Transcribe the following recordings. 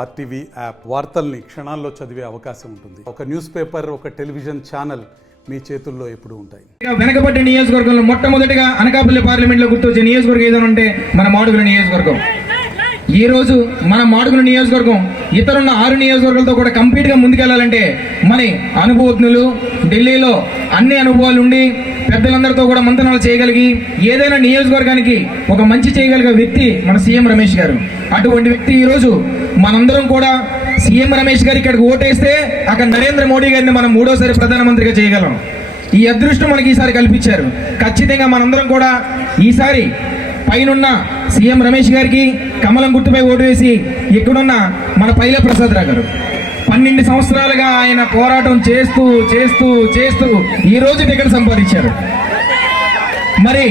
RTV app వార్తల్ని క్షణాల్లో చదివే అవకాశం ఉంటుంది. ఒక న్యూస్ పేపర్, ఒక టెలివిజన్ ఛానల్ మీ చేతుల్లో ఎప్పుడు ఉంటాయి. వెనకబడ్డ నియోజకవర్గంలో మొట్టమొదటిగా అనకాపల్లి పార్లమెంట్లో గుర్తొచ్చే నియోజకవర్గం ఏదైనా ఉంటే మన మాడుగుల నియోజకవర్గం. ఈ రోజు మన మాడుగుల నియోజకవర్గం ఇతరున్న 6 నియోజకవర్గాలతో కూడా కంప్లీట్గా ముందుకెళ్లాలంటే మన అనుభవజ్ఞులు ఢిల్లీలో అన్ని అనుభవాలు ఉండి పెద్దలందరితో కూడా మంతనాలు చేయగలిగి ఏదైనా నియోజకవర్గానికి ఒక మంచి చేయగలిగే వ్యక్తి మన సీఎం రమేష్ గారు. అటువంటి వ్యక్తి ఈరోజు మనందరం కూడా సీఎం రమేష్ గారు ఇక్కడికి ఓటేస్తే అక్కడ నరేంద్ర మోడీ గారిని మనం 3వ ప్రధానమంత్రిగా చేయగలం. ఈ అదృష్టం మనకి ఈసారి కల్పించారు. ఖచ్చితంగా మనందరం కూడా ఈసారి పైనున్న సీఎం రమేష్ గారికి కమలం గుర్తుపై ఓటు వేసి ఇక్కడున్న మన పైల ప్రసాద్ రావు గారు 12 సంవత్సరాలుగా ఆయన పోరాటం చేస్తూ చేస్తూ చేస్తూ ఈ రోజు టికెట్ సంపాదించారు. మరి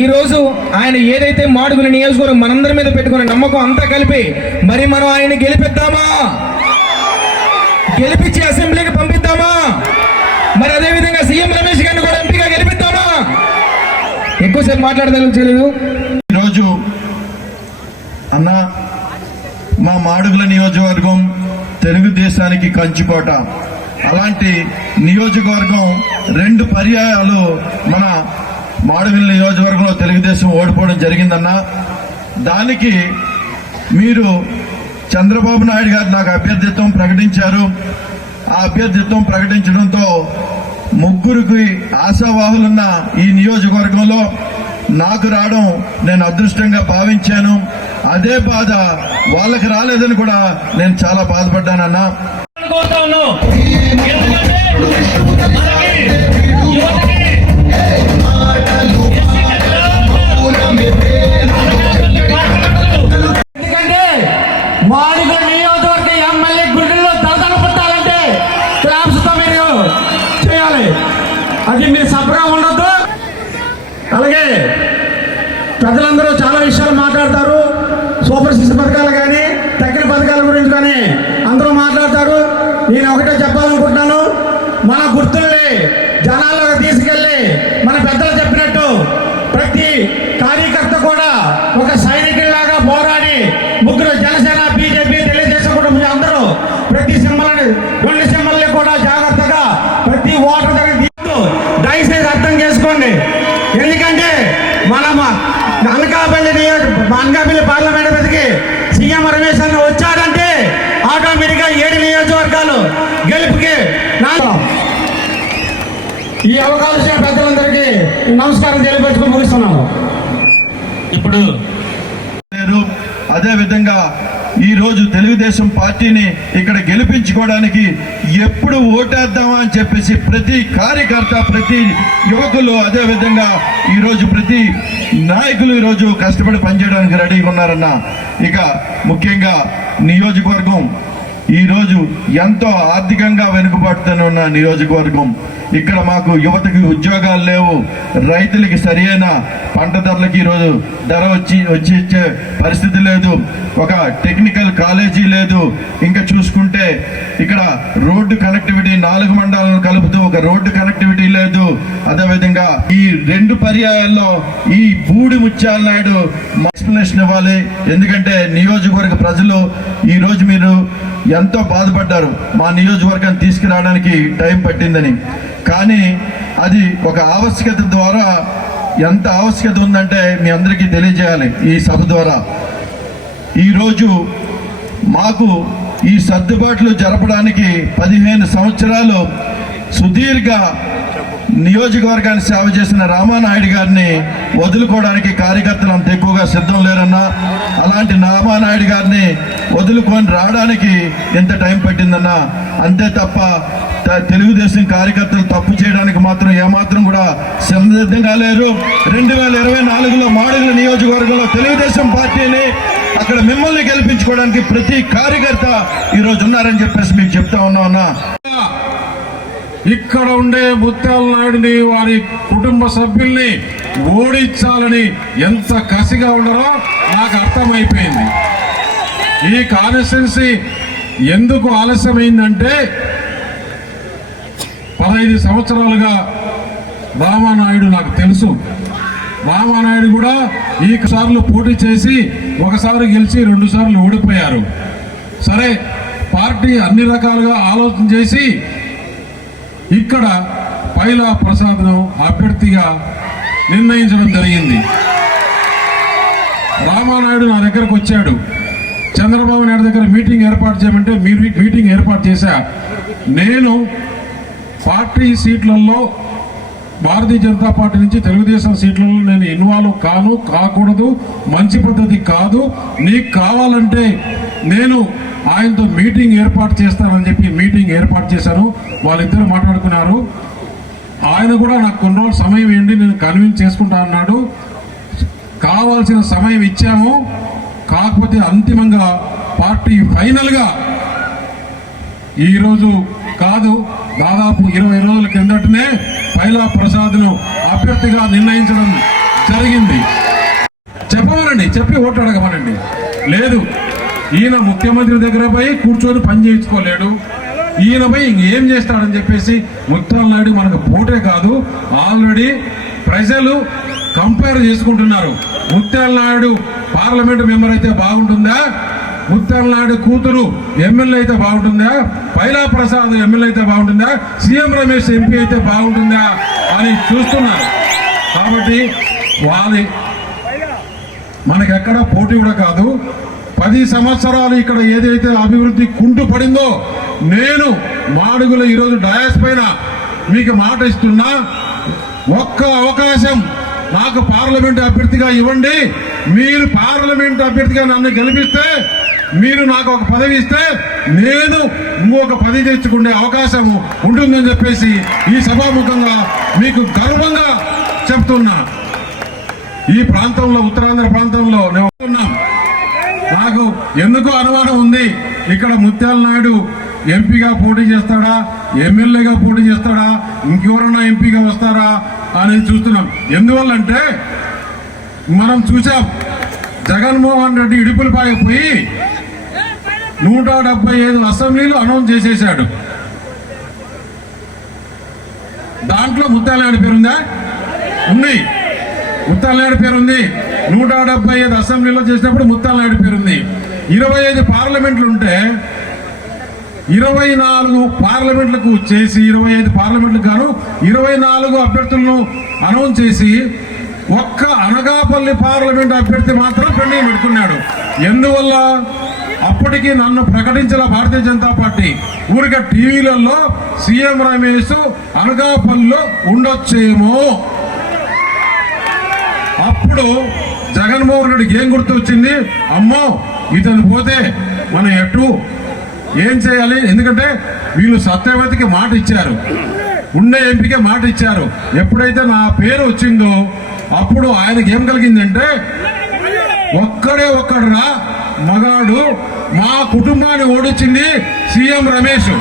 ఈ రోజు ఆయన ఏదైతే మాడుగుల నియోజకవర్గం మనందరి మీద పెట్టుకున్న నమ్మకం అంతా కలిపి మరి మనం ఆయన గెలిపిద్దామా, గెలిపించి అసెంబ్లీకి పంపిద్దామా, మరి అదేవిధంగా సీఎం రమేష్ గారిని కూడా ఎంపీగా గెలిపిద్దామా. ఎక్కువసేపు మాట్లాడదలుచలేదు. ఈరోజు అన్న మా మాడుగుల నియోజకవర్గం తెలుగుదేశానికి కంచుకోట. అలాంటి నియోజకవర్గం 2 పర్యాయాలు మన మాడుగుల నియోజకవర్గంలో తెలుగుదేశం ఓడిపోవడం జరిగిందన్న. దానికి మీరు చంద్రబాబు నాయుడు గారు నాకు అభ్యర్థిత్వం ప్రకటించారు. ఆ అభ్యర్థిత్వం ప్రకటించడంతో 3 ఆశావాహులున్న ఈ నియోజకవర్గంలో నాకు రావడం నేను అదృష్టంగా భావించాను. అదే బాధ వాళ్ళకి రాలేదని కూడా నేను చాలా బాధపడ్డానన్నా. ఎందుకంటే మాడుగుల నియోజకవర్గ ఎమ్మెల్యే గుడిలో దళదళ పుట్టాలంటే క్లాప్స్తో మీరు చేయాలి. అది మీరు సభగా ఉండొద్దు. అలాగే ప్రజలందరూ చాలా విషయాలు మాట్లాడతారు. సూపర్ 6 పథకాలు కానీ తగ్గిన పథకాల గురించి కానీ అందరూ మాట్లాడతారు. నేను ఒకటే చెప్పాలనుకుంటున్నాను, మన గుర్తుల్ని జనాల్లోకి తీసుకెళ్ళి మన పెద్దలు చెప్పినట్టు ప్రతి కార్యకర్త కూడా ఒక సైనికుల్లాగా పోరాడి 3 జనసేన, బీజేపీ, తెలుగుదేశం కుటుంబం అందరూ ప్రతి సింబల్ని 2 సింబల్ని కూడా జాగ్రత్తగా ప్రతి ఓటర్ దగ్గర తీసుకు దయచేసి అర్థం చేసుకోండి. ఎందుకంటే మన అనకాపల్లి పార్లమెంట్ మీదకి సీఎం రమేష్ అన్న వచ్చాడంటే ఆటోమేటిక్గా 7 నియోజకవర్గాలు గెలుపుకి ఈ అవకాశం పెద్దలందరికీ నమస్కారం తెలియపరుచుకుని ముగిస్తున్నాము. ఇప్పుడు అదే విధంగా ఈ రోజు తెలుగుదేశం పార్టీని ఇక్కడ గెలిపించుకోవడానికి ఎప్పుడు ఓటేద్దామా అని చెప్పేసి ప్రతి కార్యకర్త, ప్రతి యువకులు, అదే విధంగా ఈరోజు ప్రతి నాయకులు ఈరోజు కష్టపడి పనిచేయడానికి రెడీగా ఉన్నారన్న. ఇక ముఖ్యంగా నియోజకవర్గం ఈరోజు ఎంతో ఆర్థికంగా వెనుకబడుతూనే ఉన్న నియోజకవర్గం. ఇక్కడ మాకు యువతకి ఉద్యోగాలు లేవు, రైతులకి సరైన పంట ధరలకి ఈరోజు ధర వచ్చి ఇచ్చే పరిస్థితి లేదు, ఒక టెక్నికల్ కాలేజీ లేదు. ఇంకా చూసుకుంటే ఇక్కడ రోడ్డు కనెక్టివిటీ 4 మండలాలను కలుపుతూ ఒక రోడ్డు కనెక్టివిటీ లేదు. అదేవిధంగా ఈ 2 పర్యాయాల్లో ఈ బూడి ముత్యాల నాయుడు ఎక్స్ప్లెనేషన్ ఇవ్వాలి. ఎందుకంటే నియోజకవర్గ ప్రజలు ఈరోజు మీరు ఎంతో బాధపడ్డారు మా నియోజకవర్గాన్ని తీసుకురావడానికి టైం పట్టిందని. కానీ అది ఒక ఆవశ్యకత ద్వారా, ఎంత ఆవశ్యకత ఉందంటే మీ అందరికీ తెలియజేయాలి ఈ సభ ద్వారా. ఈరోజు మాకు ఈ సర్దుబాట్లు జరపడానికి 15 సంవత్సరాలు సుదీర్ఘ నియోజకవర్గాన్ని సేవ చేసిన రామానాయుడు గారిని వదులుకోవడానికి కార్యకర్తలు అంత ఎక్కువగా సిద్ధం లేరన్నా. అలాంటి రామానాయుడు గారిని వదులుకొని రావడానికి ఎంత టైం పట్టిందన్నా. అంతే తప్ప తెలుగుదేశం కార్యకర్తలు తప్పు చేయడానికి మాత్రం ఏమాత్రం కూడా సిద్ధంగా లేరు. 2024లో మాడుగుల నియోజకవర్గంలో తెలుగుదేశం పార్టీని అక్కడ మిమ్మల్ని గెలిపించుకోవడానికి ప్రతి కార్యకర్త ఈరోజు ఉన్నారని చెప్పేసి మీకు చెప్తా ఉన్నా. ఇక్కడ ఉండే ముత్యాల నాయుడిని, వారి కుటుంబ సభ్యుల్ని ఓడించాలని ఎంత కసిగా ఉన్నారో నాకు అర్థమైపోయింది. ఈ కాన్స్టిట్యున్సీ ఎందుకు ఆలస్యమైందంటే 15 సంవత్సరాలుగా రామానాయుడు నాకు తెలుసు. రామానాయుడు కూడా ఈ సార్లు పోటీ చేసి ఒకసారి గెలిచి 2 సార్లు ఓడిపోయారు. సరే పార్టీ అన్ని రకాలుగా ఆలోచన చేసి ఇక్కడ పైలా ప్రసాద్ను అభ్యర్థిగా నిర్ణయించడం జరిగింది. రామానాయుడు నా దగ్గరకు వచ్చాడు. చంద్రబాబు నాయుడు దగ్గర మీటింగ్ ఏర్పాటు చేయమంటే మీటింగ్ ఏర్పాటు చేశా. నేను పార్టీ సీట్లలో భారతీయ జనతా పార్టీ నుంచి తెలుగుదేశం సీట్లలో నేను ఇన్వాల్వ్ కాకూడదు, మంచి పద్ధతి కాదు. నీకు కావాలంటే నేను ఆయనతో మీటింగ్ ఏర్పాటు చేస్తానని చెప్పి మీటింగ్ ఏర్పాటు చేశాను. వాళ్ళిద్దరు మాట్లాడుకున్నారు. ఆయన కూడా నాకు కొన్ని రోజులు సమయం ఇవ్వండి, నేను కన్విన్స్ చేసుకుంటా అన్నాడు. కావాల్సిన సమయం ఇచ్చాము. కాకపోతే అంతిమంగా పార్టీ ఫైనల్గా ఈరోజు కాదు, దాదాపు 20 రోజుల కిందటనే పైలా ప్రసాద్ను అభ్యర్థిగా నిర్ణయించడం జరిగింది. చెప్పమనండి, చెప్పి ఓటు అడగమనండి. లేదు, ఈయన ముఖ్యమంత్రి దగ్గర పోయి కూర్చొని పని చేయించుకోలేడు, ఈయన పోయి ఇంకేం చేస్తాడని చెప్పేసి ముత్తాల నాయుడు మనకు పోటే కాదు, ఆల్రెడీ ప్రజలు కంపేర్ చేసుకుంటున్నారు. ముత్యాల నాయుడు పార్లమెంట్ మెంబర్ అయితే బాగుంటుందా, ముత్యాల నాయుడు కూతురు ఎమ్మెల్యే అయితే బాగుంటుందా, పైలా ప్రసాద్ ఎమ్మెల్యే అయితే బాగుంటుందా, సీఎం రమేష్ ఎంపీ అయితే బాగుంటుందా అని చూస్తున్నారు. కాబట్టి మనకెక్కడ పోటీ కూడా కాదు. 10 సంవత్సరాలు ఇక్కడ ఏదైతే అభివృద్ధి కుంటు పడిందో, నేను మాడుగుల ఈరోజు డయాస్ పైన మీకు మాట ఇస్తున్నా, ఒక్క అవకాశం నాకు పార్లమెంట్ అభ్యర్థిగా ఇవ్వండి. మీరు పార్లమెంట్ అభ్యర్థిగా నన్ను గెలిపిస్తే, మీరు నాకు ఒక పదవి ఇస్తే, నేను ఇంకొక పదవి తెచ్చుకునే అవకాశం ఉంటుందని చెప్పేసి ఈ సభాముఖంగా మీకు గర్వంగా చెప్తున్నా. ఈ ప్రాంతంలో, ఉత్తరాంధ్ర ప్రాంతంలో నేను నాకు ఎందుకో అనుమానం ఉంది, ఇక్కడ ముత్యాల నాయుడు ఎంపీగా పోటీ చేస్తాడా, ఎమ్మెల్యేగా పోటీ చేస్తాడా, ఇంకెవరన్నా ఎంపీగా వస్తారా అనేది చూస్తున్నాం. ఎందువల్లంటే మనం చూసాం, జగన్మోహన్ రెడ్డి ఇడుపులపాయకు పోయి 175 అసెంబ్లీలు అనౌన్స్ చేసేశాడు. దాంట్లో ముత్యాల నాయుడు పేరుందా? ఉంది. ముత్యాల నాయుడు పేరుంది. 175 అసెంబ్లీలో చేసినప్పుడు ముత్యాల నాయుడు పేరుంది. 25 పార్లమెంట్లు ఉంటే 24 పార్లమెంట్లకు చేసి 25 పార్లమెంట్లకు గాను 24 అభ్యర్థులను అనౌన్స్ చేసి ఒక్క అనకాపల్లి పార్లమెంట్ అభ్యర్థి మాత్రం పెండింగ్ పెట్టుకున్నాడు. ఎందువల్ల? అప్పటికి నన్ను ప్రకటించిన భారతీయ జనతా పార్టీ ఊరిక టీవీలలో సీఎం రమేష్ అనకాపల్లిలో ఉండొచ్చేమో. అప్పుడు జగన్మోహన్ రెడ్డికి ఏం గుర్తు వచ్చింది, అమ్మో ఇతను పోతే మనం ఎటు ఏం చేయాలి, ఎందుకంటే వీళ్ళు సత్యవతికి మాట ఇచ్చారు, ఉండే ఎంపీకే మాట ఇచ్చారు. ఎప్పుడైతే నా పేరు వచ్చిందో అప్పుడు ఆయనకి ఏం కలిగిందంటే, ఒక్కడురా మగాడు, మా కుటుంబాన్ని ఓడించింది సీఎం రమేష్.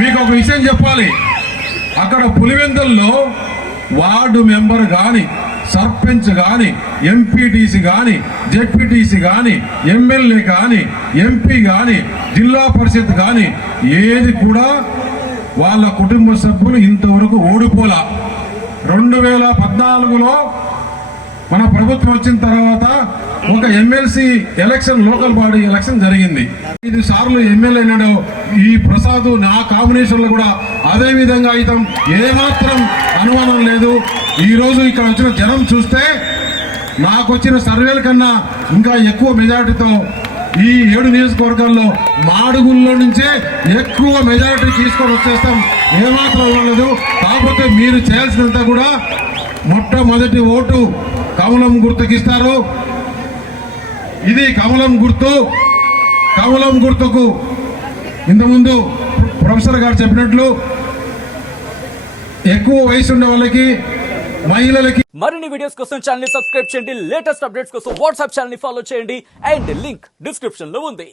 మీకు ఒక విషయం చెప్పాలి, అక్కడ పులివెందుల్లో వార్డు మెంబర్ కానీ, సర్పంచ్ కానీ, ఎంపీటీసీ కానీ, జెడ్పీటీసీ కానీ, ఎమ్మెల్యే కానీ, ఎంపీ కానీ, జిల్లా పరిషత్ కానీ ఏది కూడా వాళ్ళ కుటుంబ సభ్యులు ఇంతవరకు ఓడిపోలా. 2014లో మన ప్రభుత్వం వచ్చిన తర్వాత ఒక MLC election, local body election జరిగింది. 5 సార్లు ఎమ్మెల్యే అయినాడు ఈ ప్రసాద్. నా కాంబినేషన్ లో కూడా అదే విధంగా అయితే ఏమాత్రం అనుమానం లేదు. ఈ రోజు ఇక్కడ వచ్చిన జనం చూస్తే నాకు వచ్చిన సర్వేల కన్నా ఇంకా ఎక్కువ మెజారిటీతో ఈ 7 నియోజకవర్గాల్లో మాడుగుల్లో నుంచే ఎక్కువ మెజారిటీ తీసుకొని వచ్చేస్తాం, ఏమాత్రం లేదు. కాకపోతే మీరు చేయాల్సినంత కూడా మొట్టమొదటి ఓటు కమలం గుర్తుకిస్తారు. ఇది కమలం గుర్తు. కమలం గుర్తుకు ఇంతకుముందు ప్రొఫెసర్ గారు చెప్పినట్లు ఎక్కువ వయసు ఉండే వాళ్ళకి, మహిళలకి మరిన్ని వీడియోస్ కోసం ఛానల్ ని సబ్స్క్రైబ్ చేయండి. లేటెస్ట్ అప్డేట్స్ కోసం వాట్సాప్ ఛానల్ ని ఫాలో చేయండి. అండ్ లింక్ డిస్క్రిప్షన్ లో ఉంది.